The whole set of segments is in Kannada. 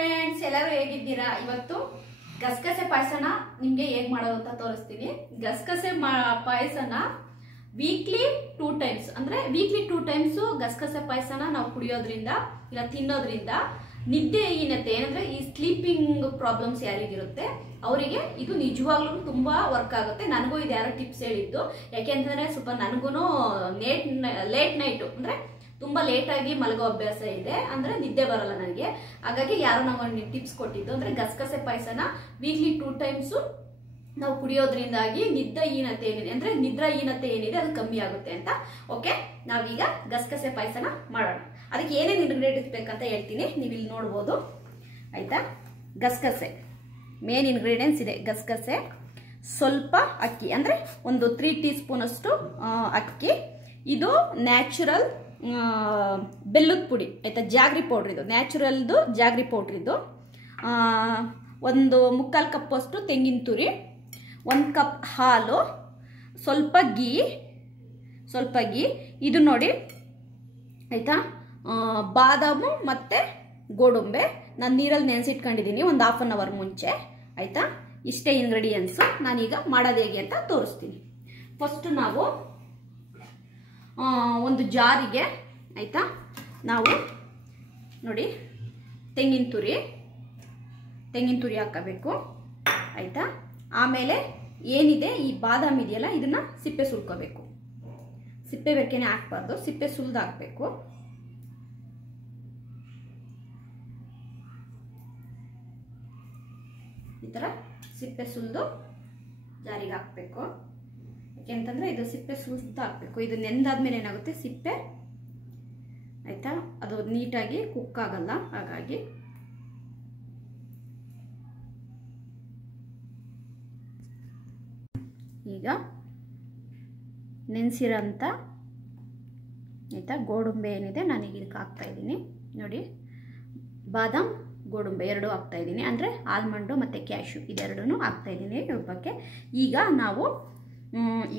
ಫ್ರೆಂಡ್ಸ್, ಎಲ್ಲರೂ ಹೇಗಿದ್ದೀರಾ? ಇವತ್ತು ಗಸಗಸೆ ಪಾಯಸನ ನಿಮಗೆ ಹೇಗೆ ಮಾಡೋದು ಅಂತ ತೋರಿಸ್ತೀನಿ. ಗಸಗಸೆ ಪಾಯಸನ ವೀಕ್ಲಿ 2 ಟೈಮ್ಸ್ ಅಂದ್ರೆ ವೀಕ್ಲಿ 2 ಟೈಮ್ಸ್ ಗಸಗಸೆ ಪಾಯಸನ ನಾವು ಕುಡಿಯೋದ್ರಿಂದ ಇಲ್ಲ ತಿನ್ನೋದ್ರಿಂದ ನಿದ್ದೆಹೀನತೆ ಏನಂದ್ರೆ ಈ ಸ್ಲೀಪಿಂಗ್ ಪ್ರಾಬ್ಲಮ್ಸ್ ಯಾರಿಗಿರುತ್ತೆ ಅವರಿಗೆ ಇದು ನಿಜವಾಗ್ಲೂ ತುಂಬಾ ವರ್ಕ್ ಆಗುತ್ತೆ. ನನಗೂ ಇದು ಯಾರೋ ಟಿಪ್ಸ್ ಹೇಳಿದ್ದು. ಯಾಕೆಂತಂದ್ರೆ ಸ್ವಲ್ಪ ನನಗೂ ಲೇಟ್ ನೈಟ್ ಅಂದ್ರೆ ತುಂಬಾ ಲೇಟ್ ಆಗಿ ಮಲಗೋ ಅಭ್ಯಾಸ ಇದೆ, ಅಂದ್ರೆ ನಿದ್ದೆ ಬರಲ್ಲ ನನಗೆ. ಹಾಗಾಗಿ ಯಾರೋ ನಮಗೆ ಟಿಪ್ಸ್ ಕೊಟ್ಟಿದ್ದು ಅಂದ್ರೆ ಗಸಗಸೆ ಪಾಯಸನ ವೀಕ್ಲಿ 2 ಟೈಮ್ಸ್ ನಾವು ಕುಡಿಯೋದ್ರಿಂದಾಗಿ ನಿದ್ರಾಹೀನತೆ ಏನಿದೆ ಅಂದ್ರೆ ನಿದ್ರಾಹೀನತೆ ಏನಿದೆ ಅದು ಕಮ್ಮಿ ಆಗುತ್ತೆ ಅಂತ. ಓಕೆ, ನಾವೀಗ ಗಸಗಸೆ ಪಾಯಸನ ಮಾಡೋಣ. ಅದಕ್ಕೆ ಏನೇನು ಇಂಗ್ರೀಡಿಯೆಂಟ್ಸ್ ಬೇಕಂತ ಹೇಳ್ತೀನಿ, ನೀವು ಇಲ್ಲಿ ನೋಡ್ಬೋದು. ಆಯ್ತಾ, ಗಸಗಸೆ ಮೇನ್ ಇಂಗ್ರೀಡಿಯೆಂಟ್ಸ್ ಇದೆ. ಗಸಗಸೆ, ಸ್ವಲ್ಪ ಅಕ್ಕಿ ಅಂದ್ರೆ ಒಂದು 3 ಟೀ ಸ್ಪೂನ್ ಅಷ್ಟು ಅಕ್ಕಿ. ಇದು ನ್ಯಾಚುರಲ್ ಬೆಲ್ಲದ ಪುಡಿ. ಆಯ್ತಾ, ಜಾಗ್ರಿ ಪೌಡ್ರ್, ಇದು ನ್ಯಾಚುರಲ್ದು ಜಾಗ್ರಿ ಪೌಡ್ರ್. ಇದು ಒಂದು 3/4 ಕಪ್ ಅಷ್ಟು ತೆಂಗಿನ ತುರಿ, 1 ಕಪ್ ಹಾಲು, ಸ್ವಲ್ಪ ಗೀ. ಇದು ನೋಡಿ ಆಯ್ತಾ, ಬಾದಾಮು ಮತ್ತು ಗೋಡಂಬೆ ನಾನು ನೀರಲ್ಲಿ ನೆನೆಸಿಟ್ಕೊಂಡಿದ್ದೀನಿ ಒಂದು 1/2 ಅವರ್ ಮುಂಚೆ. ಆಯಿತಾ, ಇಷ್ಟೇ ಇಂಗ್ರೀಡಿಯೆಂಟ್ಸು. ನಾನೀಗ ಮಾಡೋದು ಹೇಗೆ ಅಂತ ತೋರಿಸ್ತೀನಿ. ಫಸ್ಟ್ ನಾವು ಒಂದು ಜಾರಿಗೆ ಆಯಿತಾ ನಾವು ನೋಡಿ ತೆಂಗಿನ ತುರಿ ಹಾಕಬೇಕು. ಆಯಿತಾ, ಆಮೇಲೆ ಏನಿದೆ ಈ ಬಾದಾಮಿ ಇದೆಯಲ್ಲ ಇದನ್ನು ಸಿಪ್ಪೆ ಸುಲ್ಕೋಬೇಕು. ಸಿಪ್ಪೆ ಬೇಕೇನೆ ಹಾಕ್ಬಾರ್ದು, ಸಿಪ್ಪೆ ಸುಲ್ದು ಹಾಕಬೇಕು. ಈ ಥರ ಸಿಪ್ಪೆ ಸುಲಿದು ಜಾರಿಗೆ ಹಾಕಬೇಕು. ಯಾಕೆಂತಂದರೆ ಇದು ಸಿಪ್ಪೆ ಸುಲಿದು ಹಾಕಬೇಕು. ಇದು ನೆಂದಾದ್ಮೇಲೆ ಏನಾಗುತ್ತೆ ಸಿಪ್ಪೆ ಆಯಿತಾ, ಅದು ನೀಟಾಗಿ ಕುಕ್ ಆಗಲ್ಲ. ಹಾಗಾಗಿ ಈಗ ನೆನೆಸಿರೋಂಥ ಆಯಿತಾ ಗೋಡಂಬೆ ಏನಿದೆ ನಾನೀಗ ಇದಕ್ಕೆ ಹಾಕ್ತಾಯಿದ್ದೀನಿ. ನೋಡಿ, ಬಾದಾಮ್ ಗೋಡಂಬೆ 2 ಹಾಕ್ತಾಯಿದ್ದೀನಿ, ಅಂದರೆ ಆಲ್ಮಂಡು ಮತ್ತು ಕ್ಯಾಶು ಇದೆರಡೂ ಹಾಕ್ತಾಯಿದ್ದೀನಿ ರುಬ್ಬಕ್ಕೆ. ಈಗ ನಾವು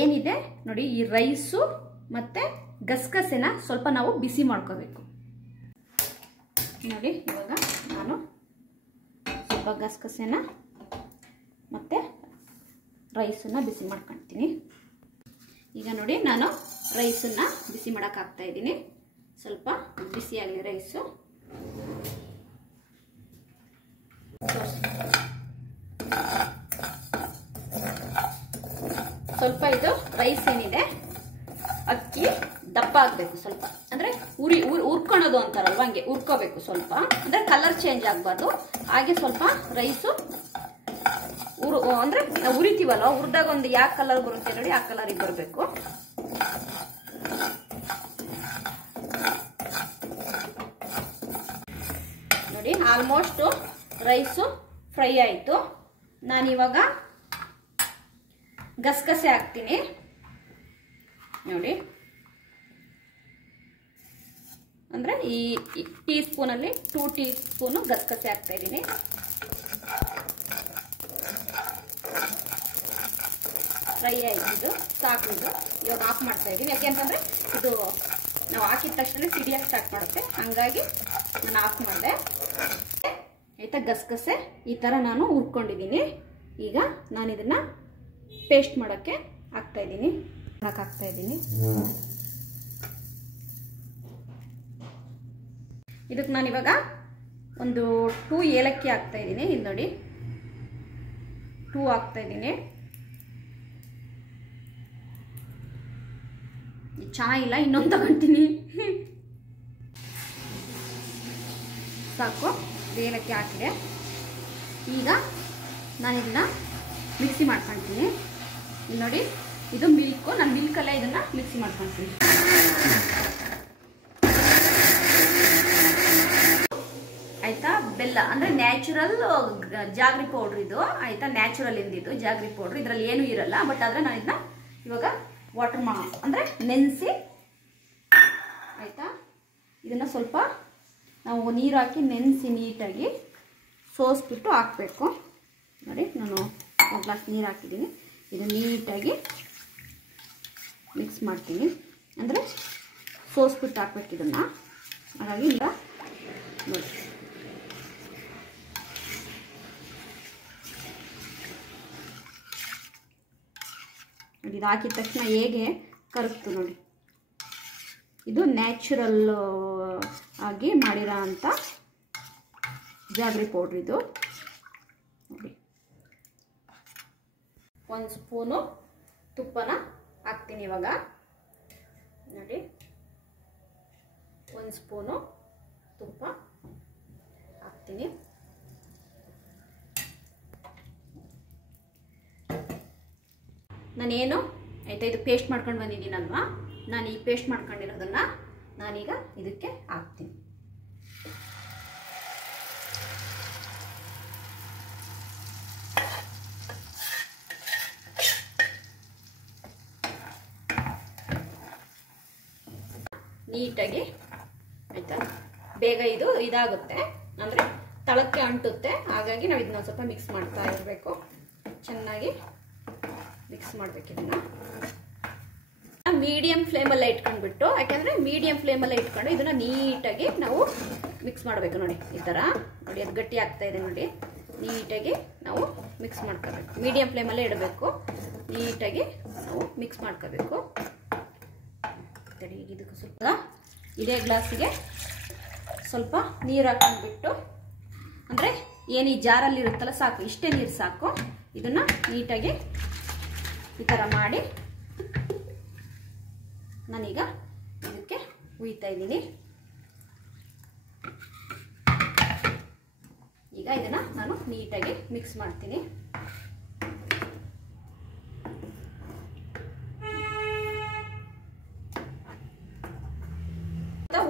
ಏನಿದೆ ನೋಡಿ ಈ ರೈಸು ಮತ್ತು ಗಸಗಸೆನ ಸ್ವಲ್ಪ ನಾವು ಬಿಸಿ ಮಾಡ್ಕೋಬೇಕು. ನೋಡಿ, ಇವಾಗ ನಾನು ಸ್ವಲ್ಪ ಗಸಗಸೆನ ಮತ್ತು ರೈಸನ್ನು ಬಿಸಿ ಮಾಡ್ಕೊಳ್ತೀನಿ. ಈಗ ನೋಡಿ ನಾನು ರೈಸನ್ನು ಬಿಸಿ ಮಾಡೋಕೆ ಹಾಕ್ತಾಯಿದ್ದೀನಿ. ಸ್ವಲ್ಪ ಬಿಸಿಯಾಗಲಿ ರೈಸು. ಸ್ವಲ್ಪ ಇದು ರೈಸ್ ಏನಿದೆ ಅಕ್ಕಿ ದಪ್ಪ ಆಗಬೇಕು, ಸ್ವಲ್ಪ ಅಂದ್ರೆ ಉರ್ಕೊಳೋದು ಅಂತಾರಲ್ವ ಹಂಗೆ ಉರ್ಕೋಬೇಕು. ಸ್ವಲ್ಪ ಅಂದ್ರೆ ಕಲರ್ ಚೇಂಜ್ ಆಗಬಾರ್ದು. ಹಾಗೆ ಸ್ವಲ್ಪ ರೈಸು ಅಂದ್ರೆ ನಾವು ಉರಿತೀವಲ್ಲ, ಹುರಿದಾಗ ಒಂದು ಯಾವ ಕಲರ್ ಬರುತ್ತೆ ನೋಡಿ ಆ ಕಲರಿಗೆ ಬರಬೇಕು. ನೋಡಿ, ಆಲ್ಮೋಸ್ಟ್ ರೈಸು ಫ್ರೈ ಆಯಿತು. ನಾನಿವಾಗ ಗಸಗಸೆ ಹಾಕ್ತೀನಿ. ನೋಡಿ, ಅಂದರೆ ಈ ಟೀ ಸ್ಪೂನಲ್ಲಿ 2 ಟೀ ಸ್ಪೂನು ಗಸಗಸೆ ಹಾಕ್ತಾ ಇದ್ದೀನಿ. ಫ್ರೈ ಆಯಿತು, ಸಾಕಿದು. ಇವಾಗ ಆಫ್ ಮಾಡ್ತಾ ಇದ್ದೀನಿ. ಯಾಕೆಂತಂದರೆ ಇದು ನಾವು ಹಾಕಿದ ತಕ್ಷಣ ಸಿಡಿಯೋಕ್ಕೆ ಸ್ಟಾರ್ಟ್ ಮಾಡುತ್ತೆ, ಹಾಗಾಗಿ ನಾನು ಆಫ್ ಮಾಡಿದೆ. ಆಯಿತಾ, ಗಸಗಸೆ ಈ ಥರ ನಾನು ಹುರ್ಕೊಂಡಿದ್ದೀನಿ. ಈಗ ನಾನು ಇದನ್ನು ಪೇಸ್ಟ್ ಮಾಡೋಕ್ಕೆ ಹಾಕ್ತಾಯಿದ್ದೀನಿ. ಇದಕ್ಕೆ ನಾನಿವಾಗ ಒಂದು 2 ಏಲಕ್ಕಿ ಹಾಕ್ತಾಯಿದ್ದೀನಿ. ಇದು ನೋಡಿ 2 ಹಾಕ್ತಾಯಿದ್ದೀನಿ. ಚೆನ್ನಾಗಿಲ್ಲ, ಇನ್ನೊಂದು ತಗೊಳ್ತೀನಿ. ಸಾಕು, ಏಲಕ್ಕಿ ಹಾಕಿದೆ. ಈಗ ನಾನು ಇದನ್ನು ಮಿಕ್ಸಿ ಮಾಡ್ಕೊಳ್ತೀನಿ. ಇಲ್ಲಿ ನೋಡಿ, ಇದು ಮಿಲ್ಕು. ನಾನು ಮಿಲ್ಕಲ್ಲೇ ಇದನ್ನು ಮಿಕ್ಸಿ ಮಾಡ್ಕೊಳ್ತೀನಿ. ಆಯಿತಾ, ಬೆಲ್ಲ ಅಂದರೆ ನ್ಯಾಚುರಲ್ ಜಾಗ್ರಿ ಪೌಡ್ರ್ ಇದು. ಆಯಿತಾ, ನ್ಯಾಚುರಲ್ ಇಂದಿದ್ದು ಜಾಗ್ರಿ ಪೌಡ್ರ್. ಇದರಲ್ಲಿ ಏನೂ ಇರಲ್ಲ. ಬಟ್ ಆದರೆ ನಾನು ಇದನ್ನ ಇವಾಗ ವಾಟರ್ ಅಂದರೆ ನೆನೆಸಿ ಆಯಿತಾ, ಇದನ್ನು ಸ್ವಲ್ಪ ನಾವು ನೀರು ಹಾಕಿ ನೆನೆಸಿ ನೀಟಾಗಿ ಸೋಸ್ಬಿಟ್ಟು ಹಾಕಬೇಕು. ನೋಡಿ, ನಾನು 1 ಗ್ಲಾಸ್ ನೀರು ಹಾಕಿದ್ದೀನಿ. ಇದು ನೀಟಾಗಿ ಮಿಕ್ಸ್ ಮಾಡ್ತೀನಿ. ಅಂದರೆ ಸೋಸ್ಬಿಟ್ಟು ಹಾಕ್ಬೇಕು ಇದನ್ನು. ಹಾಗಾಗಿ ಈಗ ನೋಡಿ ಇದು ಹಾಕಿದ ತಕ್ಷಣ ಹೇಗೆ ಕರಗ್ತು ನೋಡಿ. ಇದು ನ್ಯಾಚುರಲ್ ಆಗಿ ಮಾಡಿರೋ ಅಂಥ ಜಾಗ್ರಿ ಪೌಡ್ರ್ ಇದು ನೋಡಿ. 1 ಸ್ಪೂನು ತುಪ್ಪನ ಹಾಕ್ತೀನಿ ಇವಾಗ ನೋಡಿ. 1 ಸ್ಪೂನು ತುಪ್ಪ ಹಾಕ್ತೀನಿ. ನಾನೇನು ಆಯಿತಾ ಇದು ಪೇಸ್ಟ್ ಮಾಡ್ಕೊಂಡು ಬಂದಿದ್ದೀನಲ್ವಾ, ನಾನು ಈ ಪೇಸ್ಟ್ ಮಾಡ್ಕೊಂಡಿರೋದನ್ನು ನಾನೀಗ ಇದಕ್ಕೆ ಹಾಕ್ತೀನಿ. ನೀಟಾಗಿ ಆಯಿತಾ, ಬೇಗ ಇದು ಇದಾಗುತ್ತೆ, ಅಂದರೆ ತಳಕ್ಕೆ ಅಂಟುತ್ತೆ. ಹಾಗಾಗಿ ನಾವು ಇದನ್ನ ಸ್ವಲ್ಪ ಮಿಕ್ಸ್ ಮಾಡ್ತಾ ಇರಬೇಕು, ಚೆನ್ನಾಗಿ ಮಿಕ್ಸ್ ಮಾಡಬೇಕು. ಇದನ್ನು ಮೀಡಿಯಂ ಫ್ಲೇಮಲ್ಲೇ ಇಟ್ಕೊಂಡ್ಬಿಟ್ಟು, ಯಾಕೆಂದರೆ ಮೀಡಿಯಂ ಫ್ಲೇಮಲ್ಲೇ ಇಟ್ಕೊಂಡು ಇದನ್ನು ನೀಟಾಗಿ ನಾವು ಮಿಕ್ಸ್ ಮಾಡಬೇಕು ನೋಡಿ. ಈ ಥರ ನೋಡಿ, ಅದು ಗಟ್ಟಿ ಆಗ್ತಾ ಇದೆ ನೋಡಿ. ನೀಟಾಗಿ ನಾವು ಮಿಕ್ಸ್ ಮಾಡ್ಕೋಬೇಕು, ಮೀಡಿಯಂ ಫ್ಲೇಮಲ್ಲೇ ಇಡಬೇಕು. ನೀಟಾಗಿ ನಾವು ಮಿಕ್ಸ್ ಮಾಡ್ಕೋಬೇಕು. ಇದಕ್ಕೆ ಸ್ವಲ್ಪ ಇದೇ ಗ್ಲಾಸಿಗೆ ಸ್ವಲ್ಪ ನೀರು ಹಾಕೊಂಡ್ಬಿಟ್ಟು, ಅಂದರೆ ಏನು ಈ ಜಾರಲ್ಲಿ ಇರುತ್ತಲ್ಲ ಸಾಕು, ಇಷ್ಟೇ ನೀರು ಸಾಕು. ಇದನ್ನು ನೀಟಾಗಿ ಈ ಥರ ಮಾಡಿ ನಾನೀಗ ಇದಕ್ಕೆ ಹುಯ್ತಾ ಇದ್ದೀನಿ. ಈಗ ಇದನ್ನು ನಾನು ನೀಟಾಗಿ ಮಿಕ್ಸ್ ಮಾಡ್ತೀನಿ.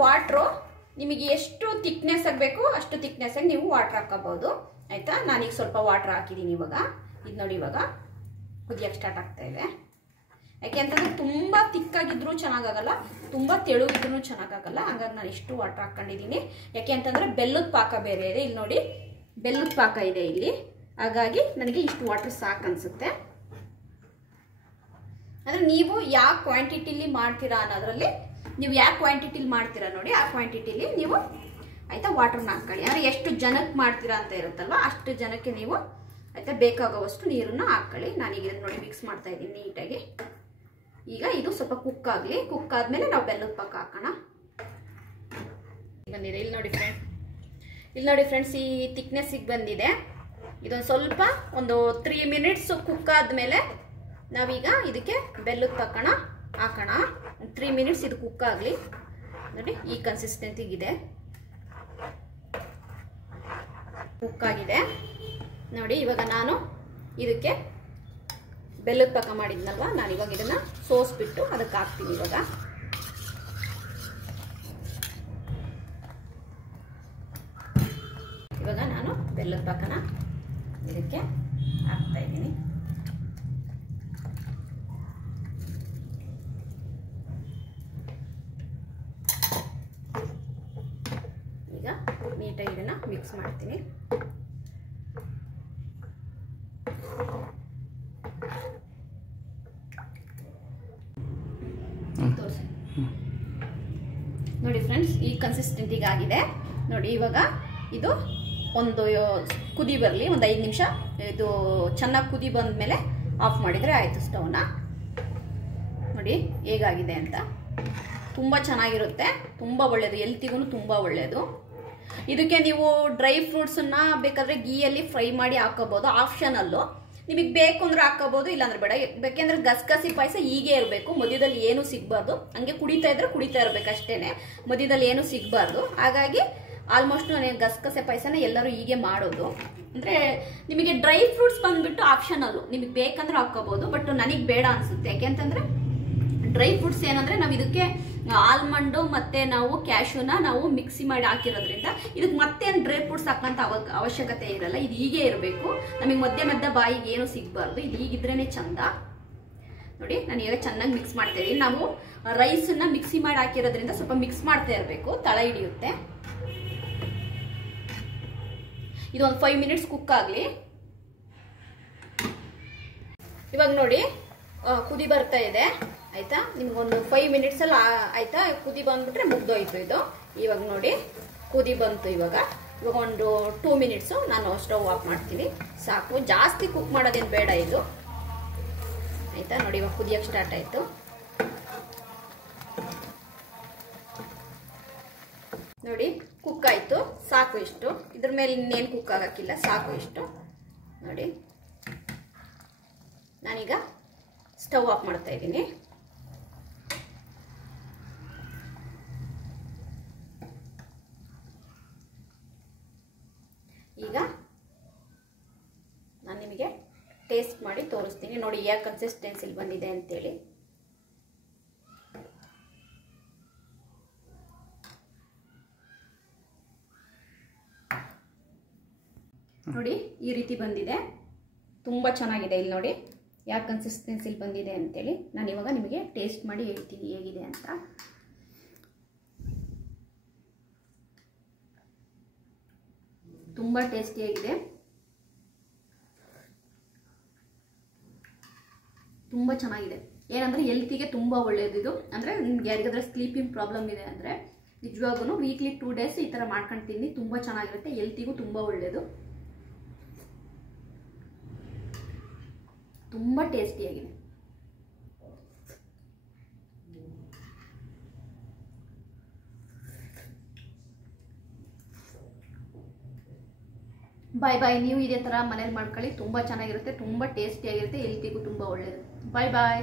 ವಾಟ್ರು ನಿಮಗೆ ಎಷ್ಟು ಥಿಕ್ನೆಸ್ ಆಗಬೇಕು ಅಷ್ಟು ಥಿಕ್ನೆಸ್ ಆಗಿ ನೀವು ವಾಟ್ರ್ ಹಾಕೋಬಹುದು ಆಯಿತಾ. ನಾನೀಗ ಸ್ವಲ್ಪ ವಾಟ್ರ್ ಹಾಕಿದ್ದೀನಿ ಇವಾಗ. ಇದು ನೋಡಿ, ಇವಾಗ ಕುದಿಯೋಕ್ಕೆ ಸ್ಟಾರ್ಟ್ ಆಗ್ತಾ ಇದೆ. ಯಾಕೆ ಅಂತಂದರೆ ತುಂಬ ತಿಕ್ಕಾಗಿದ್ರೂ ಚೆನ್ನಾಗಾಗಲ್ಲ, ತುಂಬ ತೆಳುವಿದ್ರೂ ಚೆನ್ನಾಗಾಗಲ್ಲ. ಹಂಗಾಗಿ ನಾನು ಇಷ್ಟು ವಾಟ್ರ್ ಹಾಕ್ಕೊಂಡಿದ್ದೀನಿ. ಯಾಕೆ ಅಂತಂದರೆ ಬೆಲ್ಲದ ಪಾಕ ಬೇರೆ ಇದೆ, ಇಲ್ಲಿ ನೋಡಿ ಬೆಲ್ಲದ ಪಾಕ ಇದೆ ಇಲ್ಲಿ. ಹಾಗಾಗಿ ನನಗೆ ಇಷ್ಟು ವಾಟ್ರ್ ಸಾಕು ಅನಿಸುತ್ತೆ. ಅಂದರೆ ನೀವು ಯಾವ ಕ್ವಾಂಟಿಟಿಲಿ ಮಾಡ್ತೀರಾ ಅನ್ನೋದ್ರಲ್ಲಿ, ನೀವು ಯಾವ ಕ್ವಾಂಟಿಟಿಲಿ ಮಾಡ್ತೀರಾ ನೋಡಿ, ಆ ಕ್ವಾಂಟಿಟಿಲಿ ನೀವು ಆಯಿತಾ ವಾಟ್ರನ್ನ ಹಾಕ್ಕೊಳ್ಳಿ. ಅಂದರೆ ಎಷ್ಟು ಜನಕ್ಕೆ ಮಾಡ್ತೀರಾ ಅಂತ ಇರುತ್ತಲ್ವ, ಅಷ್ಟು ಜನಕ್ಕೆ ನೀವು ಆಯಿತಾ ಬೇಕಾಗುವಷ್ಟು ನೀರನ್ನು ಹಾಕ್ಕೊಳ್ಳಿ. ನಾನೀಗ ಇದನ್ನು ನೋಡಿ ಮಿಕ್ಸ್ ಮಾಡ್ತಾ ಇದ್ದೀನಿ ನೀಟಾಗಿ. ಈಗ ಇದು ಸ್ವಲ್ಪ ಕುಕ್ ಆಗಲಿ, ಕುಕ್ ಆದಮೇಲೆ ನಾವು ಬೆಲ್ಲದ ಪಾಕ ಹಾಕೋಣ. ಬಂದಿದೆ ಇಲ್ಲಿ ನೋಡಿ ಫ್ರೆಂಡ್ಸ್, ಈ ಥಿಕ್ನೆಸ್ಸಿಗೆ ಬಂದಿದೆ. ಇದೊಂದು ಸ್ವಲ್ಪ ಒಂದು 3 ಮಿನಿಟ್ಸ್ ಕುಕ್ ಆದಮೇಲೆ ನಾವೀಗ ಇದಕ್ಕೆ ಬೆಲ್ಲದ ಪಾಕನ ಹಾಕೋಣ. 3 ಮಿನಿಟ್ಸ್ ಇದು ಕುಕ್ ಆಗಲಿ ನೋಡಿ. ಈ ಕನ್ಸಿಸ್ಟೆನ್ಸಿಗಿದೆ, ಕುಕ್ ಆಗಿದೆ ನೋಡಿ. ಇವಾಗ ನಾನು ಇದಕ್ಕೆ ಬೆಲ್ಲದ ಪಾಕ ಮಾಡಿದ್ನಲ್ವ, ನಾನು ಇವಾಗ ಇದನ್ನು ಸೋಸ್ಬಿಟ್ಟು ಅದಕ್ಕೆ ಹಾಕ್ತೀನಿ. ಇವಾಗ ನಾನು ಬೆಲ್ಲದ ಪಾಕನ ಇದಕ್ಕೆ ಹಾಕ್ತಾ ಇದ್ದೀನಿ. ಈಗ ನೀಟಾಗಿ ಇದನ್ನು ಮಿಕ್ಸ್ ಮಾಡ್ತೀನಿ. ನೋಡಿ ಫ್ರೆಂಡ್ಸ್, ಈ ಕನ್ಸಿಸ್ಟೆನ್ಸಿಗೆ ಆಗಿದೆ ನೋಡಿ. ಇವಾಗ ಇದು ಒಂದು ಕುದಿ ಬರಲಿ, ಒಂದು 5 ನಿಮಿಷ ಇದು ಚೆನ್ನಾಗಿ ಕುದಿ ಬಂದ ಮೇಲೆ ಆಫ್ ಮಾಡಿದರೆ ಆಯಿತು ಸ್ಟವ್ನ. ನೋಡಿ ಹೇಗಾಗಿದೆ ಅಂತ. ತುಂಬ ಚೆನ್ನಾಗಿರುತ್ತೆ, ತುಂಬ ಒಳ್ಳೆಯದು, ಹೆಲ್ತಿಗೂ ತುಂಬ ಒಳ್ಳೆಯದು. ಇದಕ್ಕೆ ನೀವು ಡ್ರೈ ಫ್ರೂಟ್ಸನ್ನು ಬೇಕಾದರೆ ಗೀಯಲ್ಲಿ ಫ್ರೈ ಮಾಡಿ ಹಾಕೋಬೋದು, ಆಪ್ಷನಲ್ಲು. ನಿಮಗೆ ಬೇಕು ಅಂದ್ರೆ ಹಾಕೋಬಹುದು, ಇಲ್ಲಾಂದ್ರೆ ಬೇಡ. ಬೇಕೆಂದ್ರೆ ಗಸಗಸಿ ಪಾಯಸ ಹೀಗೆ ಇರಬೇಕು, ಮಧ್ಯದಲ್ಲಿ ಏನು ಸಿಗಬಾರ್ದು. ಹಂಗೆ ಕುಡಿತಾ ಇರಬೇಕು ಅಷ್ಟೇನೆ, ಮಧ್ಯದಲ್ಲಿ ಏನು ಸಿಗಬಾರ್ದು. ಹಾಗಾಗಿ ಆಲ್ಮೋಸ್ಟ್ ಗಸಗಸೆ ಪಾಯಸನ ಎಲ್ಲರೂ ಹೀಗೆ ಮಾಡೋದು. ಅಂದರೆ ನಿಮಗೆ ಡ್ರೈ ಫ್ರೂಟ್ಸ್ ಬಂದ್ಬಿಟ್ಟು ಆಪ್ಷನಲ್ಲು, ನಿಮಗೆ ಬೇಕಂದ್ರೆ ಹಾಕೋಬಹುದು. ಬಟ್ ನನಗೆ ಬೇಡ ಅನಿಸುತ್ತೆ. ಯಾಕೆಂತಂದರೆ ಡ್ರೈ ಫ್ರೂಟ್ಸ್ ಏನಂದರೆ ನಾವು ಇದಕ್ಕೆ ಆಲ್ಮಂಡು ಮತ್ತು ನಾವು ಕ್ಯಾಶುನ ನಾವು ಮಿಕ್ಸಿ ಮಾಡಿ ಹಾಕಿರೋದ್ರಿಂದ ಇದಕ್ಕೆ ಮತ್ತೇನು ಡ್ರೈ ಫ್ರೂಟ್ಸ್ ಹಾಕೋಂಥ ಅವಶ್ಯಕತೆ ಇರಲ್ಲ. ಇದು ಹೀಗೆ ಇರಬೇಕು, ನಮಗೆ ಮಧ್ಯ ಬಾಯಿಗೆ ಏನು ಸಿಗಬಾರ್ದು. ಇದು ಹೀಗಿದ್ರೇ ಚಂದ ನೋಡಿ. ನಾನು ಈಗ ಚೆನ್ನಾಗಿ ಮಿಕ್ಸ್ ಮಾಡ್ತಾ ಇದ್ದೀನಿ. ನಾವು ರೈಸನ್ನ ಮಿಕ್ಸಿ ಮಾಡಿ ಹಾಕಿರೋದ್ರಿಂದ ಸ್ವಲ್ಪ ಮಿಕ್ಸ್ ಮಾಡ್ತಾ ಇರಬೇಕು, ತಳ ಹಿಡಿಯುತ್ತೆ. ಇದೊಂದು 5 ಮಿನಿಟ್ಸ್ ಕುಕ್ ಆಗಲಿ. ಇವಾಗ ನೋಡಿ ಕುದಿ ಬರ್ತಾ ಇದೆ ಆಯ್ತಾ. ನಿಮ್ಗೊಂದು 5 ಮಿನಿಟ್ಸಲ್ಲಿ ಆಯ್ತಾ ಕುದಿ ಬಂದ್ಬಿಟ್ರೆ ಮುಗ್ದೋಯ್ತು ಇದು. ಇವಾಗ ನೋಡಿ ಕುದಿ ಬಂತು. ಇವಾಗ ಒಂದು 2 ಮಿನಿಟ್ಸು ನಾನು ಸ್ಟವ್ ಆಫ್ ಮಾಡ್ತೀನಿ, ಸಾಕು. ಜಾಸ್ತಿ ಕುಕ್ ಮಾಡೋದೇನು ಬೇಡ ಇದು. ಆಯಿತಾ. ನೋಡಿ ಇವಾಗ ಕುದಿಯೋಕ್ಕೆ ಸ್ಟಾರ್ಟ್ ಆಯಿತು. ನೋಡಿ ಕುಕ್ ಆಯಿತು, ಸಾಕು ಇಷ್ಟು. ಇದ್ರ ಮೇಲೆ ಇನ್ನೇನು ಕುಕ್ ಆಗೋಕ್ಕಿಲ್ಲ, ಸಾಕು ಇಷ್ಟು. ನೋಡಿ ನಾನೀಗ ಸ್ಟವ್ ಆಫ್ ಮಾಡ್ತಾ ಇದ್ದೀನಿ. ಈಗ ನಾನು ನಿಮಗೆ ಟೇಸ್ಟ್ ಮಾಡಿ ತೋರಿಸ್ತೀನಿ. ನೋಡಿ ಯಾವ ಕನ್ಸಿಸ್ಟೆನ್ಸಿಲಿ ಬಂದಿದೆ ಅಂತೇಳಿ. ನೋಡಿ ಈ ರೀತಿ ಬಂದಿದೆ, ತುಂಬ ಚೆನ್ನಾಗಿದೆ. ಇಲ್ಲಿ ನೋಡಿ ಯಾವ ಕನ್ಸಿಸ್ಟೆನ್ಸಿಲಿ ಬಂದಿದೆ ಅಂತೇಳಿ. ನಾನು ಇವಾಗ ನಿಮಗೆ ಟೇಸ್ಟ್ ಮಾಡಿ ಹೇಳ್ತೀನಿ ಹೇಗಿದೆ ಅಂತ. ತುಂಬ ಟೇಸ್ಟಿಯಾಗಿದೆ, ತುಂಬ ಚೆನ್ನಾಗಿದೆ. ಏನಂದರೆ ಹೆಲ್ತಿಗೆ ತುಂಬ ಒಳ್ಳೆಯದು ಇದು. ಅಂದರೆ ನಿಮ್ಗೆ ಯಾರಿಗಾದ್ರೆ ಸ್ಲೀಪಿಂಗ್ ಪ್ರಾಬ್ಲಮ್ ಇದೆ ಅಂದರೆ ನಿಜವಾಗೂ ವೀಕ್ಲಿ 2 ಡೇಸ್ ಈ ಥರ ಮಾಡ್ಕೊಂಡು ತಿನ್ನಿ, ತುಂಬ ಚೆನ್ನಾಗಿರುತ್ತೆ. ಹೆಲ್ತಿಗೂ ತುಂಬ ಒಳ್ಳೆಯದು, ತುಂಬ ಟೇಸ್ಟಿಯಾಗಿದೆ. ಬಾಯ್ ಬಾಯ್. ನೀವು ಇದೇ ಥರ ಮನೇಲಿ ಮಾಡ್ಕೊಳ್ಳಿ, ತುಂಬ ಚೆನ್ನಾಗಿರುತ್ತೆ, ತುಂಬ ಟೇಸ್ಟಿಯಾಗಿರುತ್ತೆ, ಹೆಲ್ತಿಗೂ ತುಂಬ ಒಳ್ಳೆಯದು. ಬಾಯ್ ಬಾಯ್.